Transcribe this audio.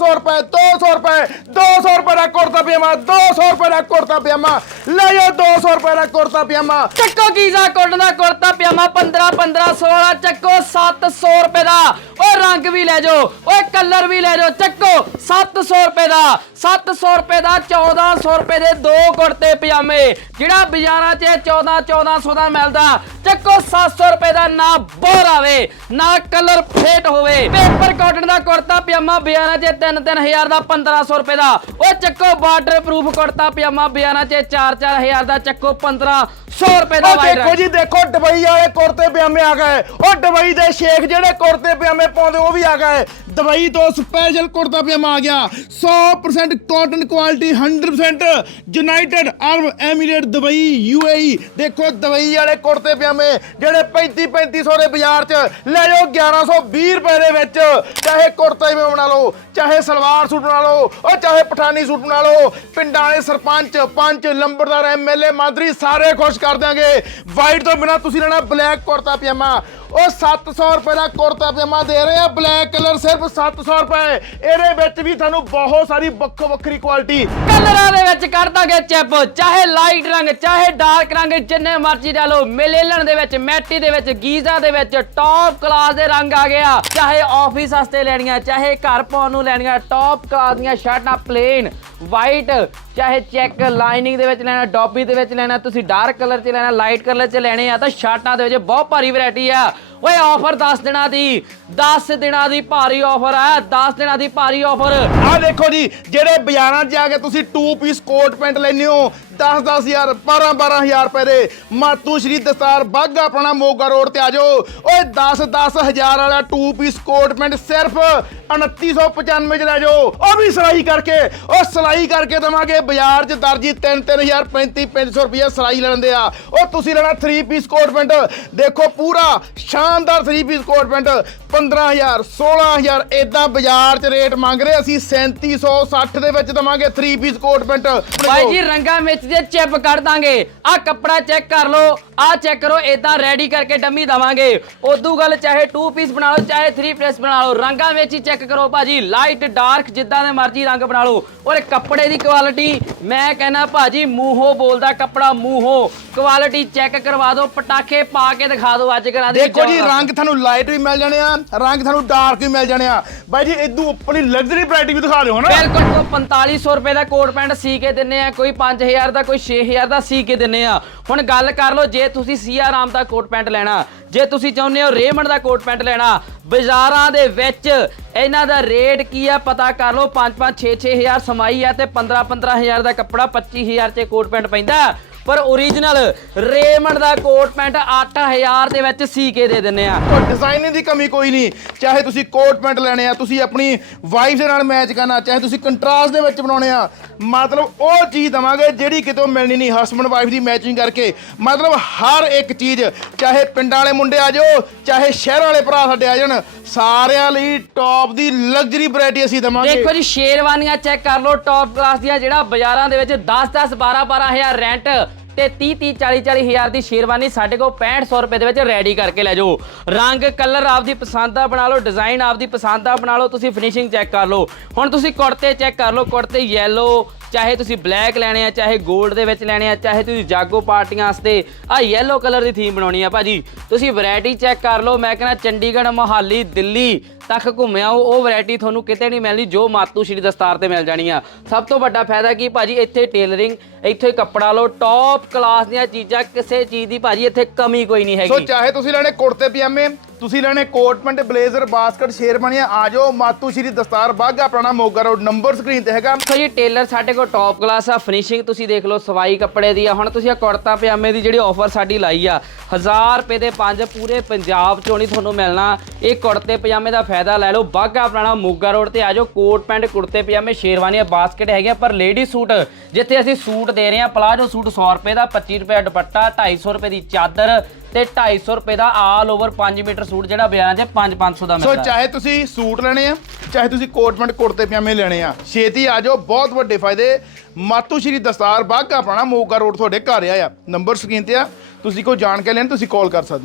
esposo ਰੁਪਏ 200 ਰੁਪਏ 200 ਰੁਪਏ ਦਾ ਕੁੜਤਾ ਪਜਾਮਾ 200 ਰੁਪਏ ਦਾ ਕੁੜਤਾ ਪਜਾਮਾ। ਲੈ ਜਾਓ 200 ਰੁਪਏ ਦਾ ਕੁੜਤਾ ਪਜਾਮਾ। ਚੱਕੋ ਗੀਜ਼ਾ ਕੋਟ ਦਾ ਕੁੜਤਾ ਪਜਾਮਾ 15 15 16 ਚੱਕੋ 700 ਰੁਪਏ ਦਾ। ਓਏ ਰੰਗ ਵੀ ਲੈ ਜਾਓ ਓਏ ਕਲਰ ਵੀ ਲੈ ਜਾਓ, ਚੱਕੋ 700 ਰੁਪਏ ਦਾ। 700 ਰੁਪਏ ਦਾ 1400 ਰੁਪਏ ਦੇ ਦੋ ਕੁੜਤੇ ਪਜਾਮੇ, ਜਿਹੜਾ ਬਾਜ਼ਾਰਾਂ 'ਚ 14 1400 ਦਾ ਮਿਲਦਾ, ਚੱਕੋ 700 ਰੁਪਏ ਦਾ ਨਾ ਬੋਰ ਆਵੇ, ਨਾ ਕਲਰ ਫੇਟ ਹੋਵੇ। ਪੇਪਰ ਕਾਟਨ ਦਾ ਕੁੜਤਾ ਪਜਾਮਾ ਬਾਜ਼ਾਰਾਂ 'ਚ 3 3000 ਦਾ 1500 ਰੁਪਏ ਦਾ। ਓਏ ਚੱਕੋ ਵਾਟਰ ਪ੍ਰੂਫ ਕੁੜਤਾ ਪਜਾਮਾ ਬਾਜ਼ਾਰਾਂ 'ਚ 4 4000 ਦਾ ਚੱਕੋ 1500 ਰੁਪਏ ਦਾ ਉਹ ਵਾਈਟ ਦੇਖੋ ਜੀ ਦੇਖੋ ਦੁਬਈ ਵਾਲੇ ਕੁੜਤੇ ਪਜਾਮੇ ਆ ਗਏ। ਉਹ ਦੁਬਈ ਦੇ ਸ਼ੇਖ ਜਿਹੜੇ ਕੁੜਤੇ ਪਜਾਮੇ ਪਾਉਂਦੇ ਉਹ ਵੀ ਆ ਗਏ। ਦੁਬਈ ਤੋਂ ਸਪੈਸ਼ਲ ਕੁੜਤਾ ਪਜਾਮਾ ਆ ਗਿਆ। 100% cotton quality 100% United Arab Emirate Dubai UAE ਦੇਖੋ ਦੁਬਈ ਵਾਲੇ ਕੁੜਤੇ ਪਜਾਮੇ ਜਿਹੜੇ 35 3500 ਦੇ ਬਾਜ਼ਾਰ 'ਚ ਲੈ ਜਾਓ 1120 ਰੁਪਏ ਦੇ ਵਿੱਚ। ਚਾਹੇ ਕੁੜਤਾ ਪਜਾਮਾ ਬਣਾ ਲਓ ਚਾਹੇ ਸਲਵਾਰ ਸੂਟ ਬਣਾ ਲਓ ਉਹ ਚਾਹੇ ਪਠਾਨੀ ਸੂਟ ਬਣਾ ਲਓ, ਪਿੰਡਾਂ ਦੇ ਸਰਪੰਚ, ਪੰਚ, ਲੰਬੜਦਾਰ ਐਮਐਲਏ ਮੰਤਰੀ ਸਾਰੇ ਖੁਸ਼ ਕਰ ਦਿਆਂਗੇ। ਵਾਈਟ ਤੋਂ ਬਿਨਾ ਤੁਸੀਂ ਲੈਣਾ ਬਲੈਕ ਕੁੜਤਾ ਪਜਾਮਾ ਉਹ 700 ਰੁਪਏ ਦਾ ਕੁੜਤਾ ਪਜਾਮਾ ਦੇ ਰਹੇ ਆ ਬਲੈਕ ਕਲਰ ਸਿਰਫ 700 ਰੁਪਏ। ਇਹਦੇ ਵਿੱਚ ਵੀ ਤੁਹਾਨੂੰ ਬਹੁਤ ਸਾਰੀ ਵੱਖੋ ਵੱਖਰੀ ਕੁਆਲਿਟੀ ਕਲਰਾਂ ਦੇ ਵਿੱਚ ਕਰ ਦਾਂਗੇ ਚੈਪ, ਚਾਹੇ ਲਾਈਟ ਰੰਗ, ਚਾਹੇ ਡਾਰਕ ਰੰਗ, ਜਿੰਨੇ ਮਰਜ਼ੀ ਲੈ ਲਓ। ਮਿਲੇਲਣ ਦੇ ਵਿੱਚ, ਮੈਟੀ ਦੇ ਵਿੱਚ, ਗੀਜ਼ਾ ਦੇ ਵਿੱਚ ਟੌਪ ਕਲਾਸ ਦੇ ਰੰਗ ਆ ਗਿਆ ਚਾਹੇ ਆਫਿਸ ਵਾਸਤੇ ਲੈਣੀਆਂ, ਚਾਹੇ ਘਰ ਪਾਉਣ ਨੂੰ ਲੈਣੀਆਂ ਟੌਪ ਕਲਾਸ ਦੀਆਂ ਸ਼ਰਟਾਂ ਪਲੇਨ ਵਾਈਟ ਚਾਹੇ ਚੈੱਕ ਲਾਈਨਿੰਗ ਦੇ ਵਿੱਚ ਲੈਣਾ, ਡੋਬੀ ਦੇ ਵਿੱਚ ਲੈਣਾ, ਤੁਸੀਂ ਡਾਰਕ ਕਲਰ 'ਚ ਲੈਣਾ ਲਾਈਟ ਕਲਰ 'ਚ ਲੈਣੇ ਆ, ਤਾਂ ਸ਼ਰਟਾਂ ਦੇ ਵਿੱਚ ਬਹੁਤ ਭਾਰੀ ਵੈਰਾਈਟੀ ਆ। ਓਏ ਆਫਰ 10 ਦਿਨਾਂ ਦੀ 10 ਦਿਨਾਂ ਦੀ ਭਾਰੀ ਆਫਰ ਆ 10 ਦਿਨਾਂ ਦੀ ਭਾਰੀ ਆਫਰ। ਆਹ ਦੇਖੋ ਜੀ, ਜਿਹੜੇ ਬਾਜ਼ਾਰਾਂ 'ਚ ਜਾ ਕੇ ਤੁਸੀਂ 2 ਪੀਸ ਕੋਟ ਪੈਂਟ ਲੈਂਦੇ ਹੋ 10 10000 12 12000 ਰੁਪਏ ਦੇ। ਮਾਤੂ ਸ਼੍ਰੀ ਦਸਤਾਰ ਬਾਗਾ ਆਪਣਾ ਮੋਗਾ ਰੋਡ ਤੇ ਆ ਜਾਓ। ਓਏ 10 10000 ਵਾਲਾ 2 ਪੀਸ ਕੋਟ ਪੈਂਟ ਸਿਰਫ 2995 ਚ ਲੈ ਜਾਓ। ਉਹ ਵੀ ਸਿਲਾਈ ਕਰਕੇ, ਉਹ ਸਿਲਾਈ ਕਰਕੇ ਦਵਾਂਗੇ। ਬਾਜ਼ਾਰ 'ਚ ਦਰਜੀ 3 3000 35 3500 ਰੁਪਏ ਸਿਲਾਈ ਲੈਂਦੇ ਆ। ਉਹ ਤੁਸੀਂ ਲੈਣਾ 3 ਪੀਸ ਕੋਟ ਪੈਂਟ। ਦੇਖੋ ਪੂਰਾ ਸ਼ਾਨਦਾਰ 3 ਪੀਸ ਕੋਟ ਪੈਂਟ 15000 16000 ਇਦਾਂ ਬਾਜ਼ਾਰ 'ਚ ਰੇਟ ਮੰਗ ਰਹੇ ਅਸੀਂ 3760 ਦੇ ਵਿੱਚ ਦਵਾਂਗੇ 3 ਪੀਸ ਕੋਟ ਪੈਂਟ। ਭਾਈ ਜੀ ਰੰਗਾ ਵਿੱਚ ਦੇ ਚਿਪ ਕੱਢ ਦਾਂਗੇ ਆ ਕੱਪੜਾ ਚੈੱਕ ਕਰ ਲਓ ਆ ਚੈੱਕ ਕਰੋ ਇਦਾਂ ਰੈਡੀ ਕਰਕੇ ਡੰਮੀ ਦਵਾਂਗੇ। ਉਦੋਂ ਗੱਲ ਚਾਹੇ 2 ਪੀਸ ਬਣਾ ਲਓ ਚਾਹੇ 3 ਪੀਸ ਬਣਾ ਲਓ ਰੰਗਾਂ ਵਿੱਚ ਹੀ ਚੈੱਕ ਕਰੋ ਭਾਜੀ ਲਾਈਟ ਡਾਰਕ ਜਿੱਦਾਂ ਦੇ ਮਰਜ਼ੀ ਰੰਗ ਬਣਾ ਲਓ। ਔਰ ਕੱਪੜੇ ਦੀ ਕੁਆਲਿਟੀ ਮੈਂ ਕਹਿੰਦਾ ਭਾਜੀ ਮੂੰਹੋਂ ਬੋਲਦਾ ਕੱਪੜਾ ਮੂੰਹੋਂ। ਕੁਆਲਿਟੀ ਚੈੱਕ ਕਰਵਾ ਦਿਓ ਪਟਾਕੇ ਪਾ ਕੇ ਦਿਖਾ ਦਿਓ ਅੱਜ ਕਰਾਂ ਦੀ ਦੇਖੋ ਜੀ ਰੰਗ ਤੁਹਾਨੂੰ ਲਾਈਟ ਵੀ ਮਿਲ ਜਾਣੇ ਆ ਰੰਗ ਤੁਹਾਨੂੰ ਡਾਰਕ ਵੀ ਮਿਲ ਜਾਣੇ ਆ। ਬਾਈ ਜੀ ਇਦੋਂ ਉੱਪਰਲੀ ਲਗਜ਼ਰੀ ਵੈਰਾਈਟੀ ਵੀ ਦਿਖਾ ਦਿਓ ਹਨਾ? ਬਿਲਕੁਲ ਕੋਈ 4500 ਰੁਪਏ ਦਾ ਕੋਟ ਪੈਂਟ ਸੀ ਕੇ ਦਿੰਨੇ ਆ ਕੋਈ 5000 ਦਾ ਕੋਈ 6000 ਦਾ ਸੀ ਕੇ ਦਿੰਨੇ ਆ। ਹੁਣ ਗੱਲ ਕਰ ਲਓ ਜੇ ਤੁਸੀਂ ਸੀਆ ਰਾਮ ਦਾ ਕੋਟ ਪੈਂਟ ਲੈਣਾ, ਜੇ ਤੁਸੀਂ ਚਾਹੁੰਦੇ ਹੋ ਰੇਮੰਡ ਦਾ ਕੋਟ ਪੈਂਟ ਲੈਣਾ, ਬਾਜ਼ਾਰਾਂ ਦੇ ਵਿੱਚ ਇਹਨਾਂ ਦਾ ਰੇਟ ਕੀ ਆ ਪਤਾ ਕਰ ਲਓ 5 5 6 6000 ਸਮਾਈ ਆ ਤੇ 15 15000 ਦਾ ਕੱਪੜਾ 25000 ਚ ਕੋਟ ਪੈਂਟ ਪੈਂਦਾ। ਪਰ ਓਰੀਜਨਲ ਰੇਮੰਡ ਦਾ ਕੋਟ ਪੈਂਟ 8000 ਦੇ ਵਿੱਚ ਸੀ ਕੇ ਦੇ ਦਿੰਨੇ ਆ। ਉਹ ਡਿਜ਼ਾਈਨਿੰਗ ਦੀ ਕਮੀ ਕੋਈ ਨਹੀਂ। ਚਾਹੇ ਤੁਸੀਂ ਕੋਟ ਪੈਂਟ ਲੈਣੇ ਆ, ਤੁਸੀਂ ਆਪਣੀ ਵਾਈਫ ਦੇ ਨਾਲ ਮੈਚ ਕਰਨਾ, ਚਾਹੇ ਤੁਸੀਂ ਕੰਟਰਾਸਟ ਦੇ ਵਿੱਚ ਬਣਾਉਣੇ ਆ ਮਤਲਬ ਉਹ ਚੀਜ਼ ਦਵਾਂਗੇ ਜਿਹੜੀ ਕਿਤੋਂ ਮਿਲਣੀ ਨਹੀਂ ਹਸਬੰਡ ਵਾਈਫ ਦੀ ਮੈਚਿੰਗ ਕਰਕੇ। ਮਤਲਬ ਹਰ ਇੱਕ ਚੀਜ਼, ਚਾਹੇ ਪਿੰਡਾਂ ਵਾਲੇ ਮੁੰਡੇ ਆ ਜਾਓ, ਚਾਹੇ ਸ਼ਹਿਰ ਵਾਲੇ ਭਰਾ ਸਾਡੇ ਆ ਜਾਣ, ਸਾਰਿਆਂ ਲਈ ਟੌਪ ਦੀ ਲਗਜ਼ਰੀ ਵੈਰਾਈਟੀ ਅਸੀਂ ਦਵਾਂਗੇ। ਦੇਖੋ ਜੀ, ਸ਼ੇਰਵਾਨੀਆਂ ਚੈੱਕ ਕਰ ਲਓ ਟੌਪ ਕਲਾਸ ਦੀਆਂ ਜਿਹੜਾ ਬਾਜ਼ਾਰਾਂ ਦੇ ਵਿੱਚ 10 10 12 12000 ਰੈਂਟ ਤੇ 30 30 40 40 ਹਜ਼ਾਰ ਦੀ ਸ਼ੇਰਵਾਨੀ ਸਾਡੇ ਕੋਲ 6500 ਰੁਪਏ ਦੇ ਵਿੱਚ ਰੈਡੀ ਕਰਕੇ ਲੈ ਜਾਓ। ਰੰਗ ਕਲਰ ਆਪਦੀ ਪਸੰਦ ਦਾ ਬਣਾ ਲਓ ਡਿਜ਼ਾਈਨ ਆਪਦੀ ਪਸੰਦ ਦਾ ਬਣਾ ਲਓ, ਤੁਸੀਂ ਫਿਨਿਸ਼ਿੰਗ ਚੈੱਕ ਕਰ ਲਓ। ਹੁਣ ਤੁਸੀਂ ਕੁੜਤੇ ਚੈੱਕ ਕਰ ਲਓ, ਕੁੜਤੇ ਯੈਲੋ ਚਾਹੇ ਤੁਸੀਂ ਬਲੈਕ ਲੈਣੇ ਆ ਚਾਹੇ 골ਡ ਦੇ ਵਿੱਚ ਲੈਣੇ ਆ ਚਾਹੇ ਤੁਸੀਂ ਜਾਗੋ ਪਾਰਟੀਆਂ ਵਾਸਤੇ ਆ ਯੈਲੋ ਕਲਰ ਦੀ ਥੀਮ ਬਣਾਉਣੀ ਆ ਭਾਜੀ। ਤੁਸੀਂ ਵੈਰਾਈਟੀ ਚੈੱਕ ਕਰ ਲਓ ਮੈਂ ਕਹਿੰਦਾ ਚੰਡੀਗੜ੍ਹ ਮੋਹਾਲੀ ਦਿੱਲੀ ਤੱਕ ਘੁੰਮਿਆ ਉਹ ਵੈਰਾਈਟੀ ਤੁਹਾਨੂੰ ਕਿਤੇ ਨਹੀਂ ਮਿਲਣੀ ਜੋ ਮਾਤੂ ਸ਼੍ਰੀ ਦਸਤਾਰ ਤੇ ਮਿਲ ਜਾਣੀ ਆ। ਸਭ ਤੋਂ ਵੱਡਾ ਫਾਇਦਾ ਕੀ ਭਾਜੀ ਇੱਥੇ ਟੇਲਰਿੰਗ ਇੱਥੇ ਕੱਪੜਾ ਲਓ ਟੌਪ ਕਲਾਸ ਦੀਆਂ ਚੀਜ਼ਾਂ ਕਿਸੇ ਚੀਜ਼ ਦੀ ਭਾਜੀ ਇੱਥੇ ਕਮੀ ਕੋਈ ਨਹੀਂ ਸੋ ਹੈਗੀ। ਚਾਹੇ ਤੁਸੀਂ ਲੈਣੇ ਕੁੜਤੇ ਪਜਾਮੇ ਤੁਸੀਂ ਲੈਣੇ ਕੋਟ ਪੈਂਟ ਬਲੇਜ਼ਰ, ਬਾਸਕਟ, ਸ਼ੇਰਵਾਨੀਆਂ, ਆ ਜਾਓ। ਮਾਤੂ ਸ਼੍ਰੀ ਦਸਤਾਰ ਬਾਗਾ ਪੁਰਾਣਾ ਮੋਗਾ ਰੋਡ ਨੰਬਰ ਸਕਰੀਨ ਤੇ ਹੈਗਾ। ਦੇਖੋ ਜੀ, ਟੇਲਰ ਸਾਡੇ ਕੋਲ ਟੌਪ ਕਲਾਸ ਆ ਫਿਨਿਸ਼ਿੰਗ ਤੁਸੀਂ ਦੇਖ ਲਓ, ਸਵਾਈ ਕੱਪੜੇ ਦੀ ਆ। ਹੁਣ ਤੁਸੀਂ ਆ ਕੁੜਤਾ ਪਜਾਮੇ ਦੀ ਜਿਹੜੀ ਆਫਰ ਸਾਡੀ ਲਾਈ ਆ 1000 ਰੁਪਏ ਦੇ ਪੰਜ ਪੂਰੇ ਪੰਜਾਬ ਚੋਂ ਨਹੀਂ ਤੁਹਾਨੂੰ ਮਿਲਣਾ। ਇਹ ਕੁੜਤੇ ਪਜਾਮੇ ਦਾ ਫਾਇਦਾ ਲੈ ਲਓ। ਬਾਗਾ ਪੁਰਾਣਾ ਮੋਗਾ ਰੋਡ ਤੇ ਆ ਜਾਓ। ਕੋਟ ਪੈਂਟ ਕੁੜਤੇ ਪਜਾਮੇ, ਸ਼ੇਰਵਾਨੀਆਂ, ਬਾਸਕਟ ਹੈਗੀਆਂ ਪਰ ਲੇਡੀ ਸੂਟ ਜਿੱਥੇ ਅਸੀਂ ਸੂਟ ਦੇ ਰਹੇ ਹਾਂ ਪਲਾਜੋ ਸੂਟ 100 ਰੁਪਏ ਦਾ 25 ਰੁਪਏ ਦਾ ਦੁਪੱਟਾ 250 ਰੁਪਏ ਦੀ ਚਾਦਰ ਤੇ 250 ਰੁਪਏ ਦਾ ਆਲ ਓਵਰ 5 ਮੀਟਰ ਸੂਟ ਜਿਹੜਾ ਬਿਆਨਾਂ 'ਚ 5 500 ਦਾ ਸੋ ਮਿਲਦਾ ਚਾਹੇ ਤੁਸੀਂ ਸੂਟ ਲੈਣੇ ਆ, ਚਾਹੇ ਤੁਸੀਂ ਕੋਟ ਪੈਂਟ, ਕੁੜਤੇ, ਪਜਾਮੇ ਲੈਣੇ ਆ, ਛੇਤੀ ਆ ਜਾਓ, ਬਹੁਤ ਵੱਡੇ ਫਾਇਦੇ। ਮਾਤੂ ਸ਼੍ਰੀ ਦਸਤਾਰ ਬਾਗਾ ਪੁਰਾਣਾ ਮੋਗਾ ਰੋਡ ਤੁਹਾਡੇ ਘਰ ਆ ਨੰਬਰ ਸਕਰੀਨ ਤੇ ਆ, ਤੁਸੀਂ ਕੋਈ ਜਾਣਕਾਰੀ ਲੈਣ, ਤੁਸੀਂ ਕਾਲ ਕਰ ਸਕਦੇ ਹੋ।